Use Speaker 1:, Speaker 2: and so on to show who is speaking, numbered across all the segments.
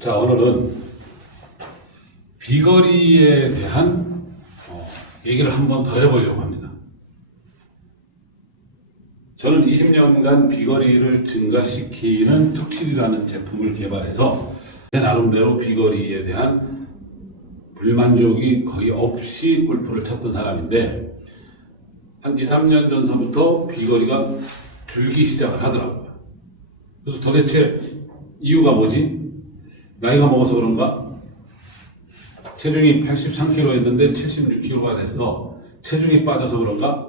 Speaker 1: 자, 오늘은 비거리에 대한 어, 얘기를 한번 더 해보려고 합니다. 저는 20년간 비거리를 증가시키는 툭실이라는 제품을 개발해서 제 나름대로 비거리에 대한 불만족이 거의 없이 골프를 쳤던 사람인데 한 2, 3년 전서부터 비거리가 줄기 시작을 하더라고요. 그래서 도대체 이유가 뭐지? 나이가 먹어서 그런가? 체중이 83kg였는데 76kg가 돼서 체중이 빠져서 그런가?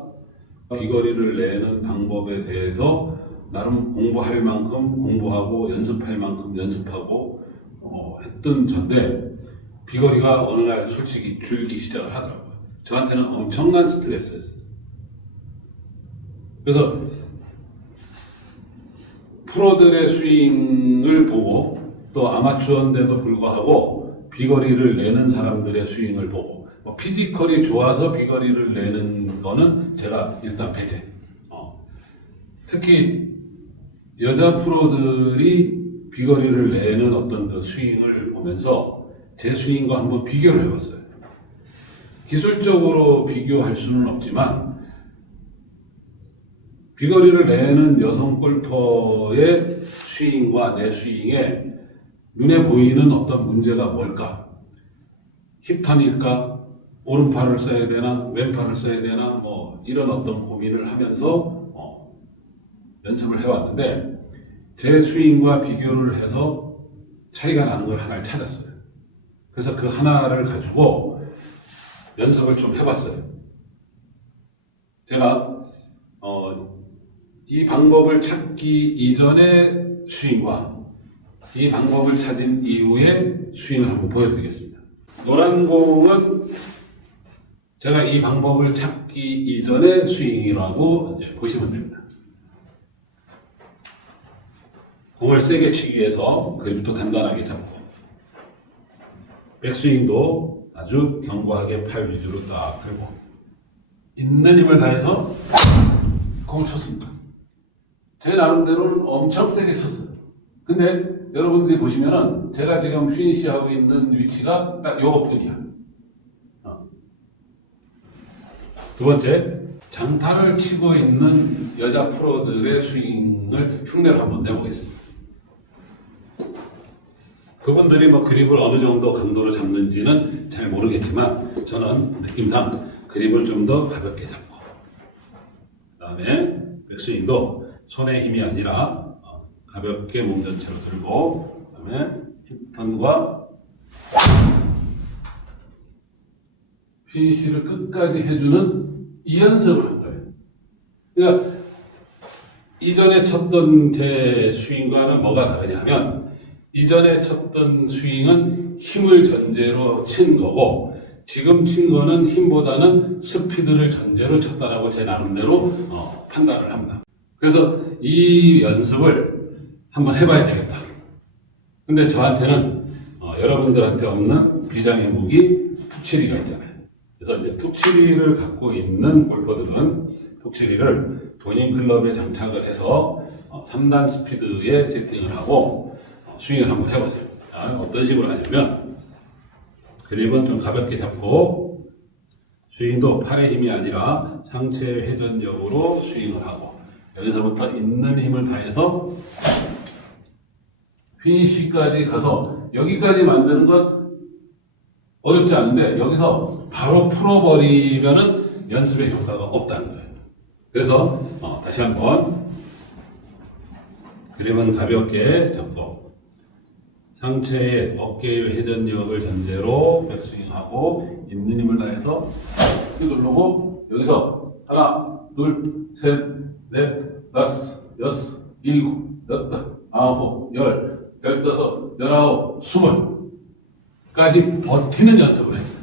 Speaker 1: 비거리를 내는 방법에 대해서 나름 공부할 만큼 공부하고 연습할 만큼 연습하고 어, 했던 전데 비거리가 어느 날 솔직히 줄기 시작을 하더라고요. 저한테는 엄청난 스트레스였어요. 그래서 프로들의 스윙을 보고 또 아마추어인데도 불구하고 비거리를 내는 사람들의 스윙을 보고 뭐 피지컬이 좋아서 비거리를 내는 거는 제가 일단 배제. 어. 특히 여자 프로들이 비거리를 내는 어떤 그 스윙을 보면서 제 스윙과 한번 비교를 해봤어요. 기술적으로 비교할 수는 없지만 비거리를 내는 여성 골퍼의 스윙과 내 스윙에 눈에 보이는 어떤 문제가 뭘까? 힙턴일까? 오른팔을 써야 되나? 왼팔을 써야 되나? 뭐 이런 어떤 고민을 하면서 어, 연습을 해왔는데 제 스윙과 비교를 해서 차이가 나는 걸 하나를 찾았어요. 그래서 그 하나를 가지고 연습을 좀 해봤어요. 제가 어, 이 방법을 찾기 이전의 스윙과 이 방법을 찾은 이후의 스윙을 한번 보여드리겠습니다. 노란 공은 제가 이 방법을 찾기 이전의 스윙이라고 이제 보시면 됩니다. 공을 세게 치기 위해서 그립도 단단하게 잡고 백스윙도 아주 견고하게 팔 위주로 딱 들고 있는 힘을 다해서 공을 쳤습니다. 제 나름대로는 엄청 세게 쳤어요. 근데 여러분들이 보시면은 제가 지금 휘니시하고 있는 위치가 딱 요것뿐이야. 어. 두 번째, 장타를 치고 있는 여자 프로들의 스윙을 흉내를 한번 내보겠습니다. 그분들이 뭐 그립을 어느 정도 강도로 잡는지는 잘 모르겠지만 저는 느낌상 그립을 좀 더 가볍게 잡고 그 다음에 백스윙도 손의 힘이 아니라 어, 가볍게 몸 전체로 들고 그다음에 힙턴과 피니시를 끝까지 해주는 이 연습을 한 거예요. 그러니까 이전에 쳤던 제 스윙과는 뭐가 다르냐 하면 이전에 쳤던 스윙은 힘을 전제로 친 거고 지금 친 거는 힘보다는 스피드를 전제로 쳤다라고 제 나름대로 어, 판단을 합니다. 그래서 이 연습을 한번 해봐야 되겠다. 근데 저한테는 어, 여러분들한테 없는 비장의 무기 툭치리가 있잖아요. 그래서 이제 툭치리를 갖고 있는 골퍼들은 툭치리를 본인 클럽에 장착을 해서 어, 3단 스피드에 세팅을 하고 어, 스윙을 한번 해보세요. 자, 어떤 식으로 하냐면 그립은 좀 가볍게 잡고 스윙도 팔의 힘이 아니라 상체 회전력으로 스윙을 하고 여기서부터 있는 힘을 다해서 피니시까지 가서 여기까지 만드는 건 어렵지 않은데 여기서 바로 풀어버리면은 연습의 효과가 없다는 거예요. 그래서 어, 다시 한번 그립은 가볍게 잡고 상체의 어깨의 회전력을 전제로 백스윙하고 있는 힘을 다해서 누르고 여기서 하나, 둘, 셋, 넷, 다섯, 여섯, 일곱, 여덟, 아홉, 열, 열다섯, 열아홉, 스물까지 버티는 연습을 했어요.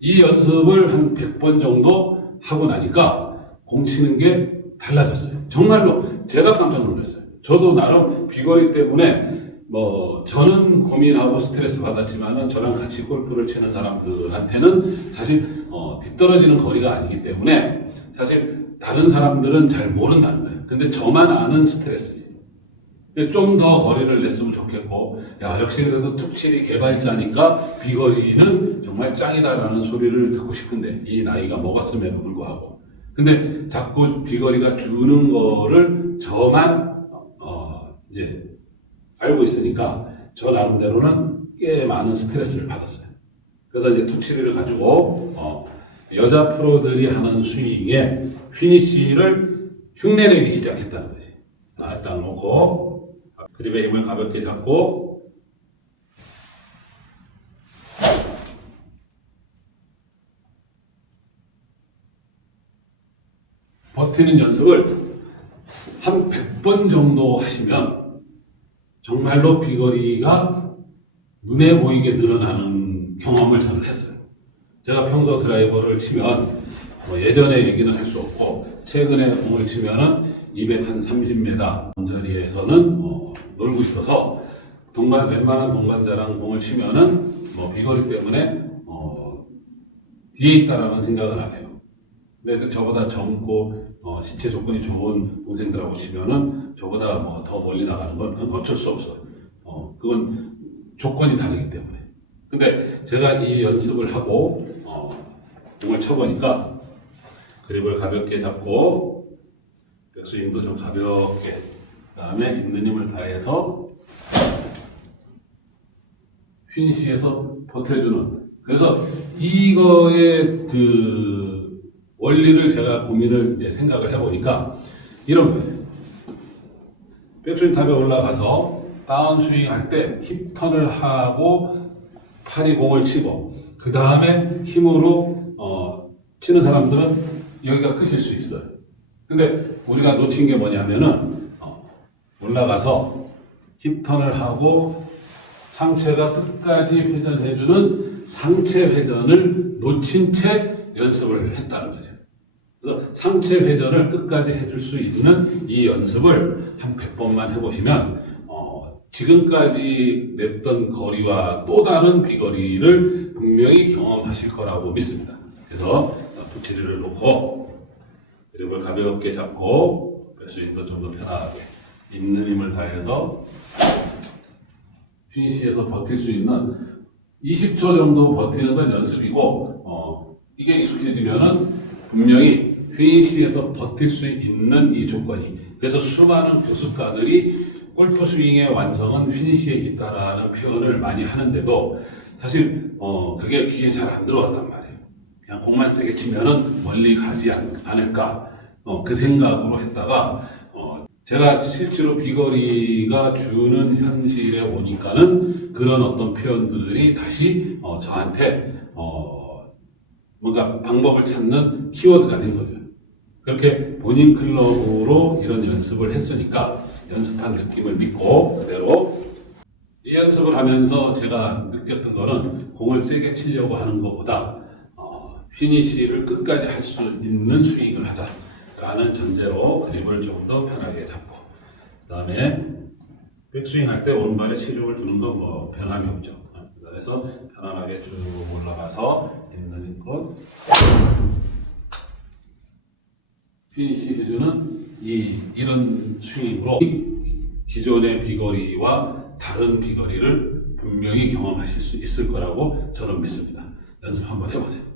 Speaker 1: 이 연습을 한 100번 정도 하고 나니까 공 치는 게 달라졌어요. 정말로 제가 깜짝 놀랐어요. 저도 나름 비거리 때문에 뭐 저는 고민하고 스트레스 받았지만은 저랑 같이 골프를 치는 사람들한테는 사실 어, 뒤떨어지는 거리가 아니기 때문에 사실 다른 사람들은 잘 모른다는 거예요. 근데 저만 아는 스트레스지. 좀 더 거리를 냈으면 좋겠고, 야, 역시 그래도 툭칠이 개발자니까 비거리는 정말 짱이다라는 소리를 듣고 싶은데, 이 나이가 먹었음에도 불구하고. 근데 자꾸 비거리가 주는 거를 저만, 어, 이제 알고 있으니까 저 나름대로는 꽤 많은 스트레스를 받았어요. 그래서 이제 툭치리를 가지고, 어, 여자 프로들이 하는 스윙에 피니쉬를 흉내내기 시작했다는 거지. 자, 일단 놓고, 그립의 힘을 가볍게 잡고, 버티는 연습을 한 100번 정도 하시면 정말로 비거리가 눈에 보이게 늘어나는 경험을 저는 했어요. 제가 평소 드라이버를 치면 뭐 예전에 얘기는 할 수 없고 최근에 공을 치면은 230m 언저리에서는 어, 놀고 있어서 동반 웬만한 동반자랑 공을 치면은 뭐 비거리 때문에 어, 뒤에 있다라는 생각은 안 해요. 근데 저보다 젊고 어, 신체 조건이 좋은 동생들하고 치면은 저보다 뭐 더 멀리 나가는 건 어쩔 수 없어. 어, 그건 조건이 다르기 때문에. 근데 제가 이 연습을 하고 어, 공을 쳐보니까 그립을 가볍게 잡고 백스윙도 좀 가볍게 그 다음에 있는 힘을 다해서 휘니시에서 버텨주는 그래서 이거의 그 원리를 제가 고민을 이제 생각을 해보니까 이런 거예요. 백스윙 탑에 올라가서 다운스윙 할 때 힙턴을 하고 팔이 공을 치고 그 다음에 힘으로 어, 치는 사람들은 여기가 끝일 수 있어요. 근데 우리가 놓친 게 뭐냐면은 어, 올라가서 힙턴을 하고 상체가 끝까지 회전해주는 상체 회전을 놓친 채 연습을 했다는 거죠. 그래서 상체 회전을 끝까지 해줄 수 있는 이 연습을 한 100번만 해보시면 어, 지금까지 냈던 거리와 또 다른 비거리를 분명히 경험하실 거라고 믿습니다. 그래서 부채리를 놓고 그립을 가볍게 잡고 배스윙도 좀더 편하게 있는 힘을 다해서 피니시에서 버틸 수 있는 20초 정도 버티는 건 연습이고 어, 이게 익숙해지면은 분명히 피니시에서 버틸 수 있는 이 조건이 그래서 수많은 교수가들이 골프 스윙의 완성은 피니시에 있다라는 표현을 많이 하는데도 사실 어, 그게 귀에 잘 안 들어왔단 말이에요. 그냥 공만 세게 치면은 멀리 가지 않, 않을까 어, 그 생각으로 했다가 어, 제가 실제로 비거리가 주는 현실에 오니까는 그런 어떤 표현들이 다시 어, 저한테 어, 뭔가 방법을 찾는 키워드가 된 거죠. 그렇게 본인 클럽으로 이런 연습을 했으니까 연습한 느낌을 믿고 그대로 이 연습을 하면서 제가 느꼈던 거는 공을 세게 치려고 하는 것보다 어, 피니시를 끝까지 할 수 있는 스윙을 하자라는 전제로 그립을 좀 더 편하게 잡고 그 다음에 백스윙 할 때 오른발에 체중을 두는 건 뭐 변함이 없죠. 그래서 편안하게 쭉 올라가서 있는 곳 피니시 해주는 이 이런 스윙으로 기존의 비거리와 다른 비거리를 분명히 경험하실 수 있을 거라고 저는 믿습니다. 연습 한번 해보세요.